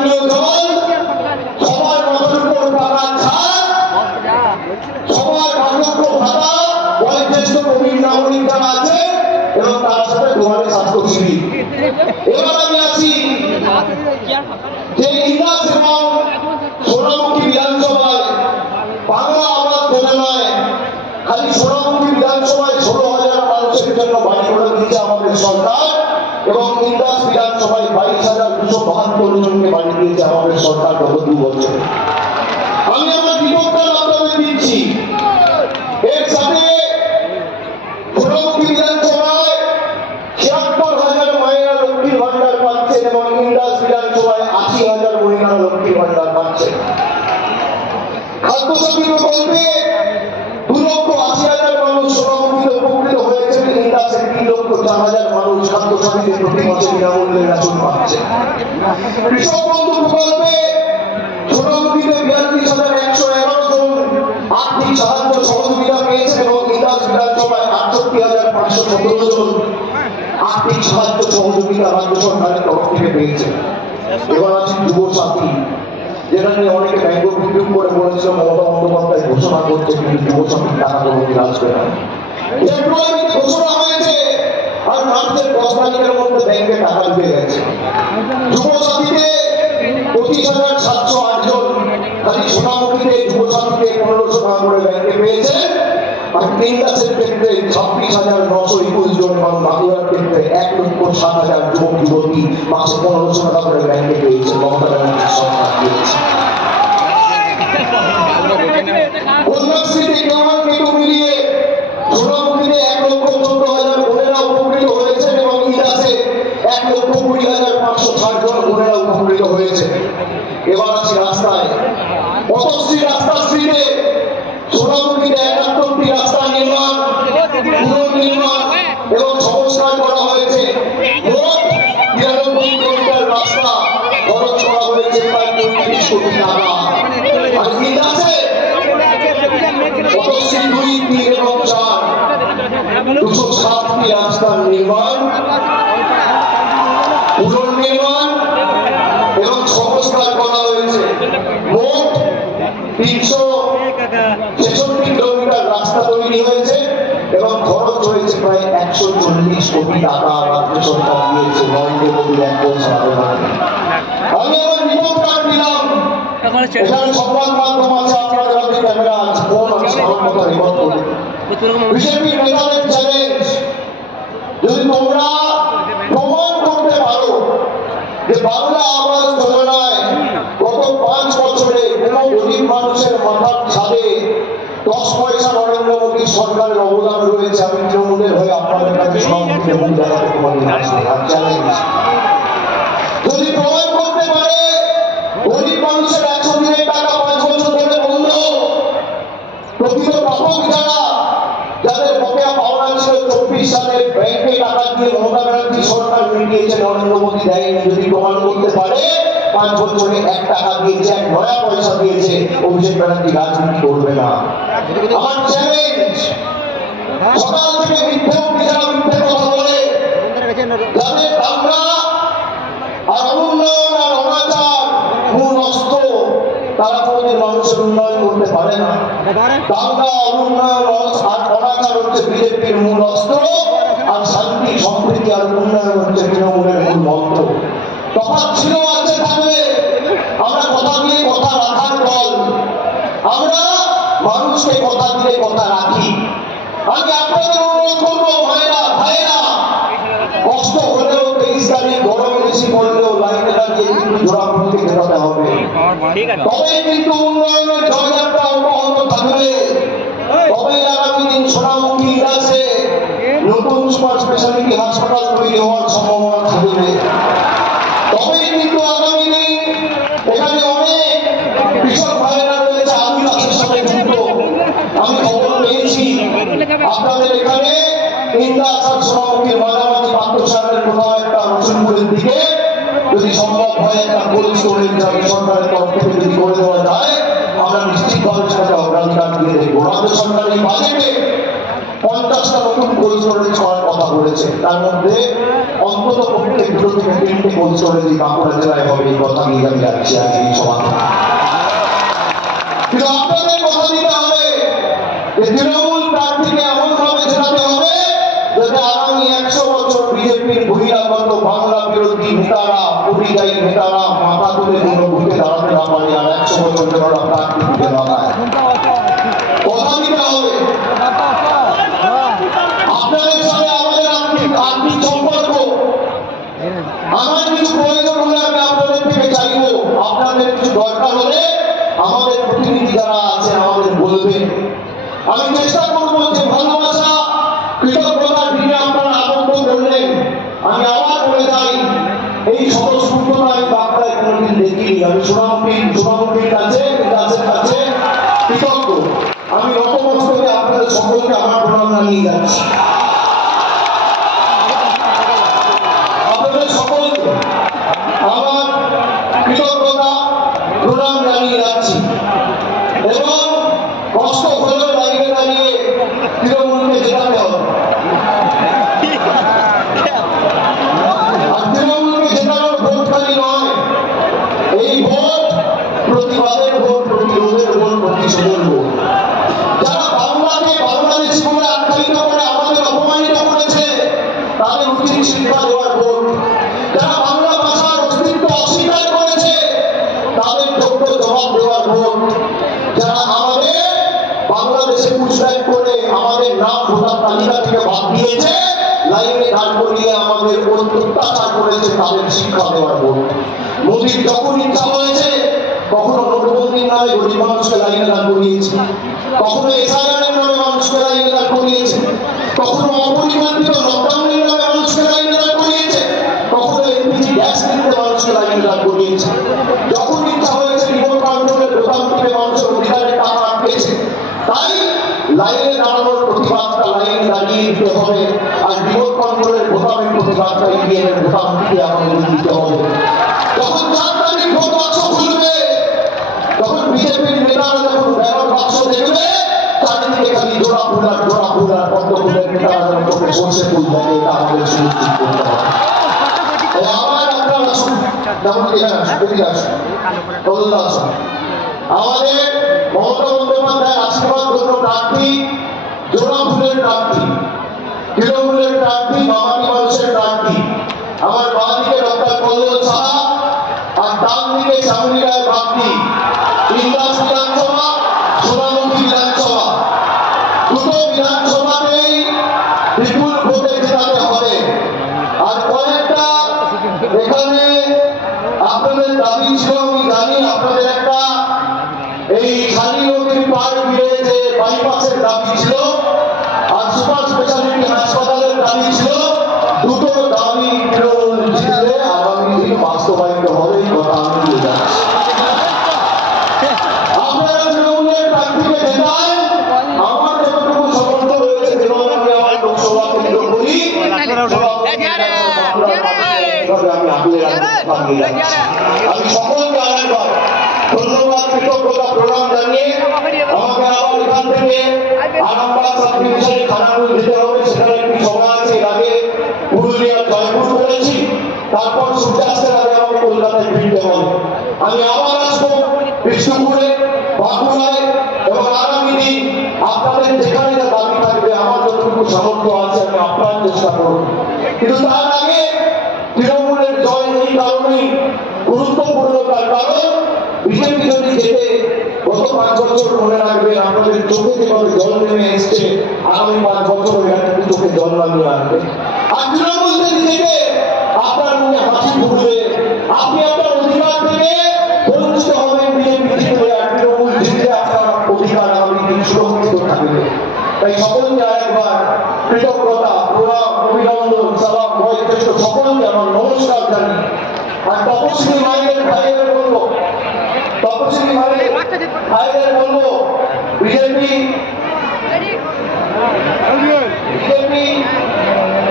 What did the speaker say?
পানীয় জল, সবার মাথার উপর পাকার ছাদ, সবার বার্ধক্য ভাতা, বয়োজ্যেষ্ঠ প্রবীণ নাগরিক যারা আছে এবং তার সাথে দুয়ারে স্বাস্থ্য শিবির। এবার আমি আছি যে ইন্দাস এবং সোনামুখী বিধানসভায় বাংলা আবাস যোজনায় খালি সোনামুখী বিধানসভায় 16,000 মানুষের জন্য বাড়ি করে দিয়েছে আমাদের সরকার এবং ইন্দাস বিধানসভায় 22,272 জনকে বাড়ি দিয়েছে আমাদের সরকার গত 2 বছর। আমি আমার বিপক্ষের মাধ্যমে দিচ্ছি। এর সাথে সোনামুখী বিধানসভায় 76,000 মায়েরা লক্ষ্মীর ভান্ডার পাচ্ছেন এবং ইন্দাস বিধানসভায় 80,000 মহিলা লক্ষ্মীর ভান্ডার পাচ্ছেন। খাদ্যসাথী প্রকল্পে 2,80,000 মানুষ সোনামুখীতে উপকৃত হয়েছেন। ইন্দাসের 3,04,000 মানুষ খাদ্যসাথীতে প্রতি মাসে বিনামূল্যে রেশন পাচ্ছেন। কৃষক বন্ধু প্রকল্পে সোনামুখীতে 42,111 জন আর্থিক সাহায্য সহযোগিতা পেয়েছেন এবং ইন্দাস বিধানসভায় 68,517 জন আর্থিক সাহায্য সহযোগিতা রাজ্য সরকারের তরফ থেকে পেয়েছেন। এবার আছে যুব সাথী, যেটা নিয়ে অনেকে ব্যঙ্গ বিদ্রুপ করে বলেছিল মমতা বন্দ্যোপাধ্যায় ঘোষণা করছে কিন্তু যুব সাথীর টাকা কোনো দিন আসবে না। ফেব্রুয়ারিতে ঘোষণা হয়েছে আর মার্চের 10 তারিখের মধ্যে ব্যাংকে টাকা ঢুকে গেছে। যুব সাথীতে 25,708 জন খালি সোনামুখীতে যুব সাথীতে 1,500 টাকা করে ব্যাংকে পেয়েছে। আর ইন্দাসের ক্ষেত্রে 26,921 জন এবং বাঁকুড়ার ক্ষেত্রে 1,07,000 যুবক যুবতী মাসে 1,500 টাকা করে ব্যাংকে পেয়েছে। মমতা ব্যানার্জির সরকার দিয়েছে। কন্যাশ্রীতে কেউ মিলিয়ে সোনামুখীতে 1,14,000 বোনেরা উপকৃত হয়েছেন এবং ইন্দাসে 1,20,560 জন বোনেরা উপকৃত হয়েছে। এবার আছি রাস্তায়। পথশ্রী রাস্তাশ্রীতে সোনামুখীতে 71টি রাস্তা নির্মাণ, পুনর্নির্মাণ এবং সংস্কার করা হয়েছে। মোট 92 কিলোমিটার রাস্তা খরচ করা হয়েছে প্রায় 35 কোটি টাকা। আর ইন্দাসে পথশ্রী 2, 3 এবং 4 207টি রাস্তার নির্মাণ, পুনর্নির্মাণ এবং সংস্কার করা হয়েছে। মোট 366 কিলোমিটার রাস্তা তৈরি হয়েছে এবং খরচ হয়েছে প্রায় 140 কোটি টাকা রাজ্য সরকার দিয়েছে। নরেন্দ্র মোদীর 1 পয়সা ব্যবহারে। আমি আমার রিপোর্ট কার্ড দিলাম। এখানে সংবাদ মাধ্যম আছে, আপনাদের হাতে ক্যামেরা আছে, ফোন আছে, আমার কথা রেকর্ড করে। বিজেপি নেতাদের চ্যালেঞ্জ, যদি তোমরা প্রমাণ করতে পারো যে বাংলা আবাস যোজনায় গত 5 বছরে কোনো গরিব মানুষের মাথার ছাদে 10 পয়সা নরেন্দ্র মোদী সরকারের অবদান রয়েছে, আমি তৃণমূলের হয়ে আপনাদের কাছে সভাপতি এবং জানাতে তোমাদের চ্যালেঞ্জ। যদি প্রমাণ করতে পারে গরিব মানুষের 100 দিনের টাকা 5 বছর ধরে বন্ধ, প্রকৃত প্রাপক যারা, যাদের বকেয়া পাওনা ছিল 24 সালে ব্যাংকে টাকা দিয়ে মমতা ব্যানার্জি সরকার মিটিয়েছে, নরেন্দ্র মোদী দেয়নি, যদি প্রমাণ করতে পারে 5 বছরে 1 টাকা দিয়েছে, 1 নয়া পয়সা দিয়েছে, অভিষেক ব্যানার্জি রাজনীতি করবে না। আমার চ্যালেঞ্জ, সকাল থেকে মিথ্যে কথা বলে যাদের দাঙ্গা আর অনুন্নয়ন আর অনাচার মূল অস্ত্র, তারা কোনোদিন মানুষের উন্নয়ন করতে পারে না। দাঙ্গা, অনুন্নয়ন আর অনাচার হচ্ছে বিজেপির মূল অস্ত্র, আর শান্তি, সম্প্রীতি আর উন্নয়ন হচ্ছে তৃণমূলের মূল মন্ত্র। তফাৎ ছিল, আছে, থাকবে। আমরা কথা দিয়ে কথা রাখার দল, আমরা মানুষকে কথা দিয়ে কথা রাখি। আমি আপনাদের অনুরোধ করবো ভাইরা, কষ্ট হলেও 23 তারিখ গরম বেশি পড়লেও লাইনে দাঁড়িয়ে কিন্তু জোড়া করতে যেতে হবে। তবেই কিন্তু উন্নয়নের জয়যাত্রা অব্যাহত থাকবে। তবেই আগামী দিন সোনামুখী ইন্দাসে নতুন সুপার স্পেশালিটি হাসপাতাল তৈরি হওয়ার সম্ভাবনা থাকবে। তবেই কিন্তু আগামী দিন এখানে অনেক কৃষক ভাইয়েরা রয়েছে আলু চাষের সাথে যুক্ত। আমি খবর পেয়েছি আপনাদের এখানে ইন্দাস আর সোনামুখীর মাঝামাঝি পাত্রসাগরের কোথাও একটা রসুলপুরের দিকে যদি সম্ভব হয় একটা কোল্ড স্টোরেজ সরকারের তরফ থেকে যদি করে দেওয়া যায়, আমরা নিশ্চিতভাবে সেটাকে অগ্রাধিকার দিয়ে দেবো। রাজ্য সরকার এই বাজেটে 50টা নতুন কোল্ড স্টোরেজ করার কথা বলেছে, তার মধ্যে অন্তত পক্ষে দুটো থেকে তিনটে কনস্টিটিউয়েন্সি বাঁকুড়া জেলায় হবে, এই কথা নিয়ে আমি যাচ্ছি আজকে এই সভা। কিন্তু আপনাদের কথা দিতে হবে যে তৃণমূল প্রার্থীকে এমন ভাবে জেতাতে হবে যাতে আগামী 100 বছর বিজেপির বহিরাগত বাংলা বিরোধী নেতারা, পরিযায়ী নেতারা মাথা তুলে কোনো বুকে দাঁড়াতে না পারে, আর 100 বছর ধরে প্রার্থী দিতে না পারে। কথা দিতে হবে। আপনাদের সাথে আমাদের আর্থিক সম্পর্ক, আমার কিছু প্রয়োজন হলে আমি আপনাদের থেকে চাইবো, আপনাদের কিছু দরকার হলে আমাদের প্রতিনিধি যারা আছেন আমাদের বলবেন। আমি চেষ্টা করবো যে ভালোবাসা কৃতজ্ঞতার দিনে আপনারা আনন্দ করলেন। আমি আবার বলে যাই, এই স্বতঃস্ফূর্ততা আমি বাংলায় কোনোদিন দেখিনি। আমি সুনামুখীর কাছে কৃতজ্ঞ। আমি নতমস্তকে আপনাদের সকলকে আমার প্রণাম জানিয়ে যাচ্ছি। আপনাদের সকলকে আমার কৃতজ্ঞতা প্রণাম জানিয়ে যাচ্ছি এবং কষ্ট হলেও লাইনে দাঁড়িয়ে তৃণমূলকে জেতাতে হবে। আর তৃণমূলকে জেতানোর ভোট খালি নয়, এই ভোট প্রতিবাদের ভোট, প্রতিরোধের ভোট, প্রতিশোধের ভোট। যারা বাংলাকে বাংলাদেশি বলে আখ্যায়িত করে আমাদের অপমানিত করেছে তাদের উচিত শিক্ষা দেওয়ার ভোট। যারা বাংলা ভাষার অস্তিত্ব অস্বীকার করেছে তাদের যোগ্য জবাব দেওয়ার ভোট। যারা আমাদের বাংলাদেশে পুষব্যাক করে আমাদের নাম ভোটার তালিকা থেকে বাদ দিয়েছে, লাইনে দাঁড় করিয়ে আমাদের অত্যাচার করেছে, তাদের শিক্ষা দেওয়ার ভোট। মোদীর যখন ইচ্ছা হয়েছে কখনো নোটবন্দির নামে গরিব মানুষকে লাইনে দাঁড় করিয়েছে, কখনো এসআইআরের নামে মানুষকে লাইনে দাঁড় করিয়েছে, কখনো অপরিকল্পিত লকডাউনের নামে মানুষকে লাইনে দাঁড় করিয়েছে, কখনো এলপিজি গ্যাস কিনতে মানুষকে লাইনে দাঁড় করিয়েছে। যখন ইচ্ছা হয়েছে রিমোট কন্ট্রোলের বোতাম টিপে মানুষের অধিকারের টাকা আটকেছে। তাই লাইনে দাঁড়ানোর প্রতিবাদটা লাইনে দাঁড়িয়ে দিতে হবে, আর রিমোট কন্ট্রোলের বোতামের প্রতিবাদটা ইভিএমের বোতাম টিপে আমাদের দিতে হবে। যখন 4 তারিখ ভোট বাক্স খুলবে, তখন বিজেপির নেতারা যখন ব্যালট বাক্স দেখবে চারিদিকে খালি জোড়া ফুল আর পদ্ম ফুলের নেতারা যেন চোখে সর্ষে ফুল দেখে, এটা আমাদের সুনিশ্চিত করতে হবে। আমার আপনার আসুন, যেমন এখানে আসুন, এদিকে আসুন, কলকাতা আসুন। আমাদের মমতা বন্দ্যোপাধ্যায় আশীর্বাদ জন্য প্রার্থী, জোড়া ফুলের প্রার্থী, তৃণমূলের প্রার্থী, বাঙালি মানুষের প্রার্থী। আমার বাঁ দিকে ডক্টর কল্লোল সাহা আর ডান দিকে শ্যামলী রায় বাগদি। ইন্দাস বিধানসভা, সোনামুখী বিধানসভা, দুটো বিধানসভাতেই বিপুল ভোটে জেতাতে হবে। আর কয়েকটা এখানে আপনাদের দাবি ছিল, আমি জানি আপনাদের একটা এই খালি নদীর পার ঘিরে যে বাইপাসের দাবি ছিল আর সুপার স্পেশালিটি হাসপাতালের দাবি ছিল। দুটো দাবি তৃণমূল জিতলে আগামী দিন বাস্তবায়িত হবে, এই কথা আমি দিয়ে যাচ্ছি। আপনারা তৃণমূলের প্রার্থীকে জেতান, আমার যতটুকু সমর্থ রয়েছে যেমন আমি আমার লোকসভা কেন্দ্র করি, আমি সকলকে আরেকবার ধন্যবাদ, কৃতজ্ঞতা, প্রণাম জানিয়ে আমাকে আবার এখান থেকে আরামবাগ সাবডিভিশনে খানাকুল যেতে হবে। সেখানে একটি সভা আছে, এর আগে পুরুলিয়া জয়পুর করেছি, তারপর সূর্যাস্তের আগে আমাকে কলকাতায় ফিরতে হবে। আমি আবার আসবো বিষ্ণুপুরে, বাঁকুড়ায় এবং আগামী দিন আপনাদের যেখানে যা দাবি থাকবে আমার যতটুকু সামর্থ্য আছে আমি আপনার চেষ্টা করব। কিন্তু তার আগে তৃণমূলের জয় এই কারণেই গুরুত্বপূর্ণ, তার কারণ বিজেপি যদি যেতে গত 5 বছর মনে রাখবেন আপনাদের চোখে যেভাবে জল নেমে এসছে, আগামী 5 বছর এখানে চোখে জল নামিয়ে আনবে। আর তৃণমূল যদি যেতে আপনার মুখে হাসি ফুটবে, আপনি আপনার অধিকার থেকে বঞ্চিত হবেন। বিজেপি জিতলে আর তৃণমূল জিতলে আপনার অধিকার আগামী দিন সুরক্ষিত থাকবে। তাই সকলকে আরেকবার কৃতজ্ঞতা, প্রণাম, অভিনন্দন, সালাম, বয়োজ্যেষ্ঠ সকলকে আমার নমস্কার জানি। আর তপস্বী মায়ের ভাইয়ের বলবো, তপস্বী ভাইয়ের বলবো, বিজেপি